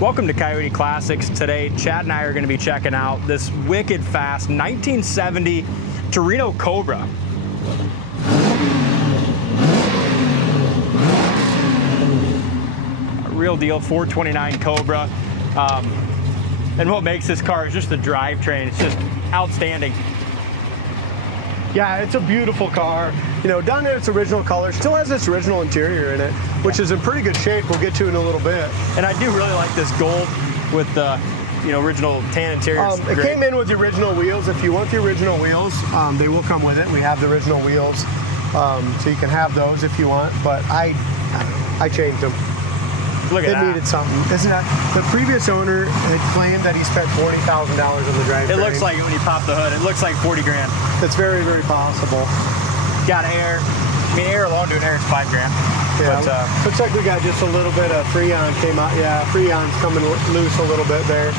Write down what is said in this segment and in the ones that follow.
Welcome to Coyote Classics. Today, Chad and I are going to be checking out this wicked fast 1970 Torino Cobra. A real deal 429 Cobra. And what makes this car is just the drivetrain. It's just outstanding. Yeah, it's a beautiful car. You know, done in its original color, still has its original interior in it, which is in pretty good shape. We'll get to in a little bit. And I do really like this gold with the, original tan interior. It came in with the original wheels. If you want the original wheels, they will come with it. We have the original wheels, so you can have those if you want. But I changed them. Look at that. It needed something. Isn't that the previous owner had claimed that he spent $40,000 on the drivetrain? It looks like it when you pop the hood. It looks like 40 grand. It's very, very possible. Got air. I mean, air alone doing air is 5 grand. Yeah. But, looks like we got just a little bit of Freon came out. Yeah, Freon's coming loose a little bit there.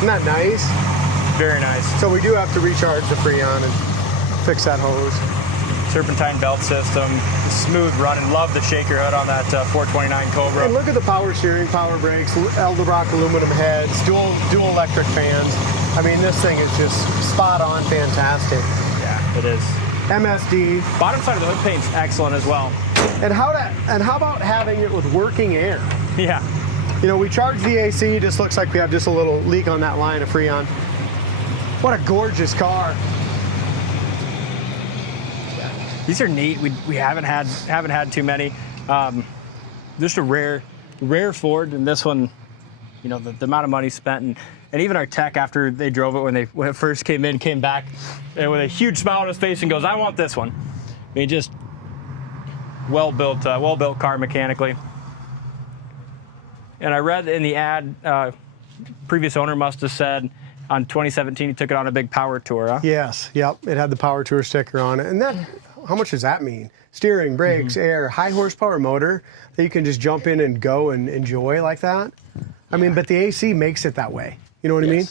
Isn't that nice? Very nice. So we do have to recharge the Freon and fix that hose. Serpentine belt system, smooth running. Love the shaker hood on that 429 Cobra. And look at the power steering, power brakes, Edelbrock aluminum heads, dual electric fans. I mean, this thing is just spot on, fantastic. Yeah, it is. MSD. Bottom side of the hood paint's excellent as well. And how about having it with working air? Yeah. You know, we charge the AC. Just looks like we have just a little leak on that line of Freon. What a gorgeous car. These are neat. We haven't had too many. Just a rare Ford, and this one, the amount of money spent, and even our tech after they drove it when it first came back, and with a huge smile on his face and goes, "I want this one." I mean, just well built car mechanically. And I read in the ad, previous owner must have said on 2017 he took it on a big power tour. Huh? Yes. Yep. It had the power tour sticker on it, and that. How much does that mean? Steering, brakes, air, high horsepower motor that you can just jump in and go and enjoy like that. I mean, but the AC makes it that way. You know what I mean?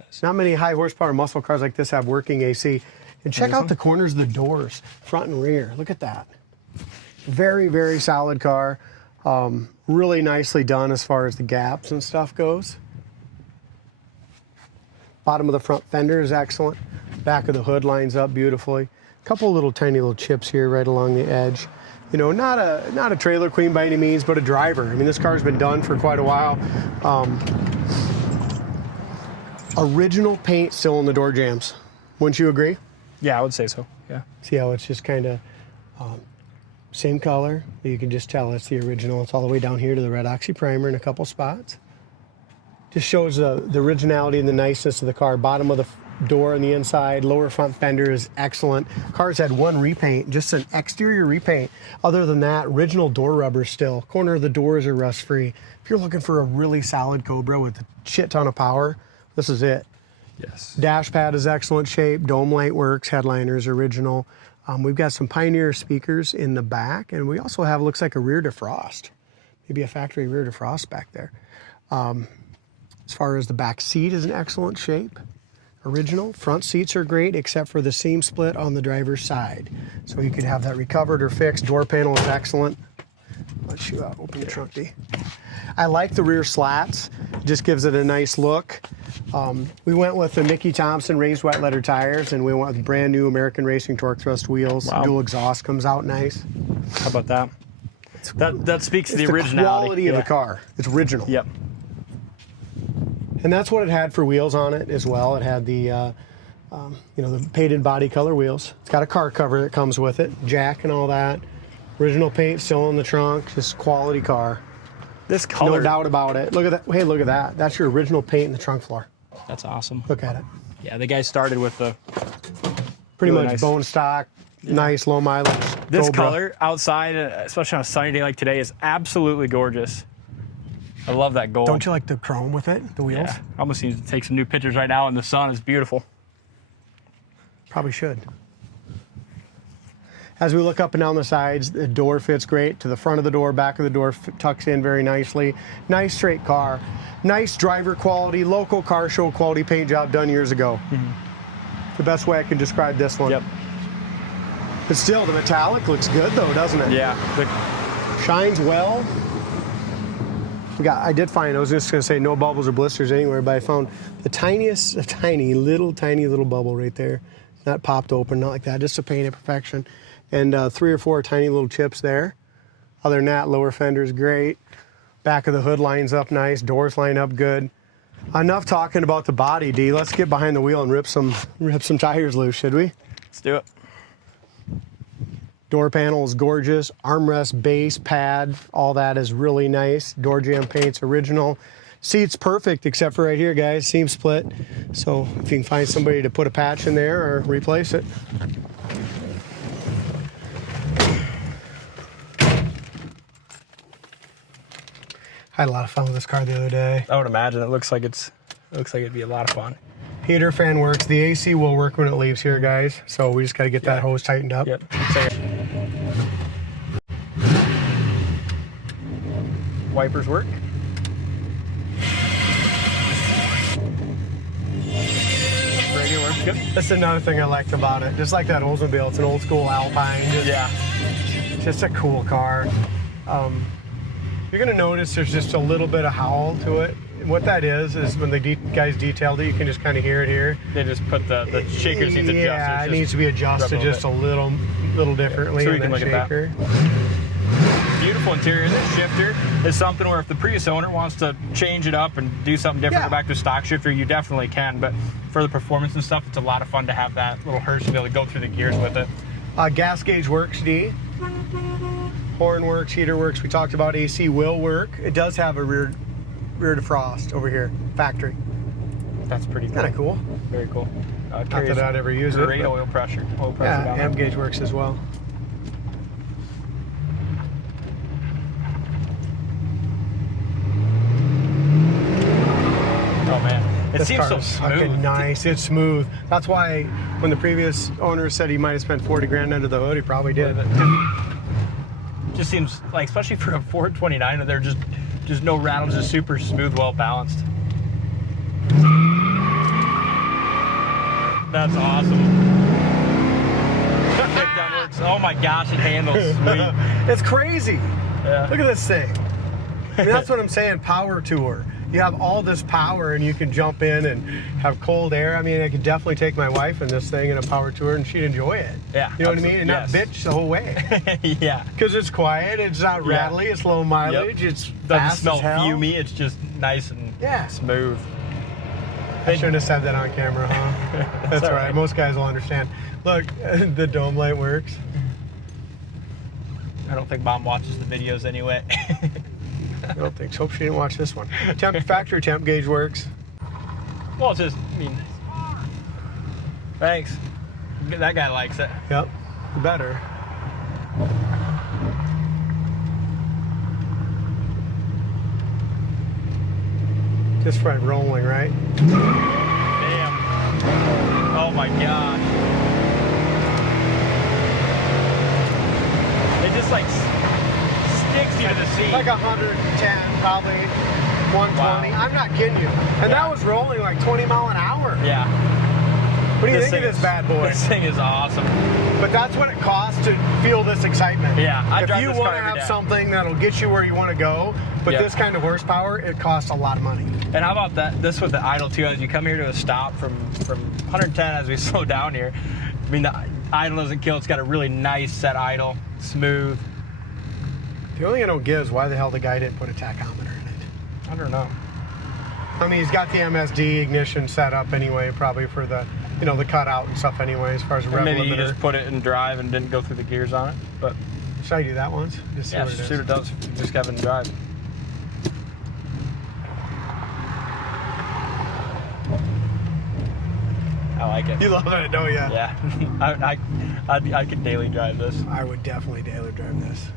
Yes. Not many high horsepower muscle cars like this have working AC. And check out the corners of the doors, front and rear. Look at that. Very, very solid car. Really nicely done as far as the gaps and stuff goes. Bottom of the front fender is excellent. Back of the hood lines up beautifully. Couple little tiny little chips here right along the edge. Not a trailer queen by any means, but a driver. I mean, this car's been done for quite a while. Original paint still in the door jambs. Wouldn't you agree? Yeah, I would say so. Yeah. See how it's just kind of same color. You can just tell it's the original. It's all the way down here to the red oxy primer in a couple spots. Just shows the originality and the niceness of the car. Bottom of the door on the inside, lower front fender is excellent. Car's had one repaint, just an exterior repaint. Other than that, original door rubber still. Corner of the doors are rust free. If you're looking for a really solid Cobra with a shit ton of power, this is it. Yes. Dash pad is excellent shape. Dome light works. Headliners original. We've got some Pioneer speakers in the back, and we also have, looks like a rear defrost. Maybe a factory rear defrost back there. As far as the back seat is in excellent shape. Original. Front seats are great except for the seam split on the driver's side. So you could have that recovered or fixed. Door panel is excellent. Let's you open the trunk, D. I like the rear slats. It just gives it a nice look. We went with the Mickey Thompson raised wet leather tires, and we went with brand new American Racing torque thrust wheels. Wow. Dual exhaust comes out nice. How about that? That speaks to the originality. The quality of the car. It's original. Yep. And that's what it had for wheels on it as well. It had the, the painted body color wheels. It's got a car cover that comes with it, jack and all that. Original paint still in the trunk, just quality car. This color. No doubt about it. Look at that. Hey, look at that. That's your original paint in the trunk floor. That's awesome. Look at it. Yeah, the guy started with the pretty really much nice. Bone stock, nice low mileage. This Cobra. color outside, especially on a sunny day like today, is absolutely gorgeous. I love that gold. Don't you like the chrome with it, the wheels? Yeah. Almost need to take some new pictures right now in the sun. It's beautiful. Probably should. As we look up and down the sides, the door fits great. To the front of the door, back of the door tucks in very nicely. Nice straight car. Nice driver quality, local car show quality paint job done years ago. The best way I can describe this one. Yep. But still, the metallic looks good though, doesn't it? Yeah. Shines well. I did find, I was just gonna say no bubbles or blisters anywhere, but I found the tiniest, tiny little bubble right there. Not popped open, not like that, just a paint imperfection. And 3 or 4 tiny little chips there. Other than that, lower fender's great. Back of the hood lines up nice, doors line up good. Enough talking about the body, D. Let's get behind the wheel and rip some tires loose, should we? Let's do it. Door panel is gorgeous. Armrest, base, pad, all that is really nice. Door jamb paint's original. Seat's perfect except for right here, guys. Seam split. So if you can find somebody to put a patch in there or replace it. I had a lot of fun with this car the other day. I would imagine it looks like it'd be a lot of fun. Heater fan works. The AC will work when it leaves here, guys. So we just got to get that hose tightened up. Yep. Wipers work. Radio works good. That's another thing I liked about it. Just like that Oldsmobile, it's an old school Alpine. Just a cool car. You're gonna notice there's just a little bit of howl to it. And what that is when the guys detailed it, you can just kind of hear it here. They just put the shaker needs adjusted. Yeah, it needs to be adjusted just a little differently. So we can look at that. Beautiful interior. This shifter is something where if the previous owner wants to change it up and do something different, go back to a stock shifter, you definitely can. But for the performance and stuff, it's a lot of fun to have that little Hurst to be able to go through the gears with it. Gas gauge works, D. Horn works, heater works. We talked about AC will work. It does have a rear defrost over here, factory. That's pretty cool. Kind of cool. Very cool. Not that I'd ever use it. Great oil pressure. Yeah, amp gauge works as well. Oh man, This seems so car is smooth. fucking nice. It's smooth. That's why when the previous owner said he might have spent 40 grand under the hood, he probably did. Just seems like, especially for a 429, they're just no rattles, just super smooth, well balanced. That's awesome. Kickdown works. Oh my gosh, it handles sweet. It's crazy. Yeah. Look at this thing. I mean, that's what I'm saying, power tour. You have all this power and you can jump in and have cold air. I mean, I could definitely take my wife in this thing in a power tour and she'd enjoy it. Yeah. You know what I mean? And not bitch the whole way. Yeah. Because it's quiet, it's not rattly, it's low mileage, it's fast doesn't smell as hell. fumey, it's just nice and smooth. I shouldn't have said that on camera, huh? That's all right. Most guys will understand. Look, the dome light works. I don't think Mom watches the videos anyway. I don't think so. Hope she didn't watch this one. Factory temp gauge works. Well, it's just, I mean, thanks. That guy likes it. Yep, better. Just right rolling, right? Damn. Oh my gosh. It just like sticks you to the seat. Like 110, probably 120. Wow. I'm not kidding you. And that was rolling like 20 mile an hour. Yeah. What do you think of this bad boy? This thing is awesome. But that's what it costs to feel this excitement. Yeah. If you want to have something that'll get you where you want to go, but this kind of horsepower, it costs a lot of money. And how about that? This with the idle too, as you come here to a stop from 110 as we slow down here. I mean, the idle doesn't kill. It's got a really nice set idle, smooth. The only thing I don't get is why the hell the guy didn't put a tachometer in it. I don't know. I mean, he's got the MSD Ignition set up anyway, probably for the, you know, the cutout and stuff anyway, as far as the rev limiter. Maybe you just put it in drive and didn't go through the gears on it, but. Should I do that once? Just see what it is. See what it does. Just have it in drive. I like it. You love it, don't you? Yeah. I could daily drive this. I would definitely daily drive this.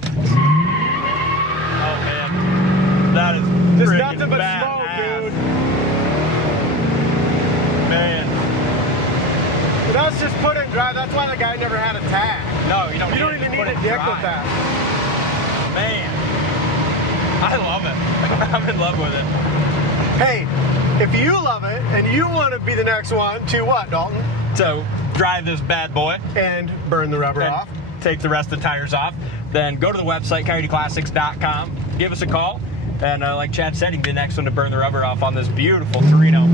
Oh man, that is just freaking nothing but badass. smoke, dude. Man. But that's just put it in drive. That's why the guy never had a tag. No, you don't even need a dick with that. Man, I love it. I'm in love with it. Hey, if you love it and you want to be the next one to what, Dalton? to drive this bad boy And burn the rubber and off. take the rest of the tires off, then go to the website, coyoteclassics.com, give us a call, and like Chad said, he can be the next one to burn the rubber off on this beautiful Torino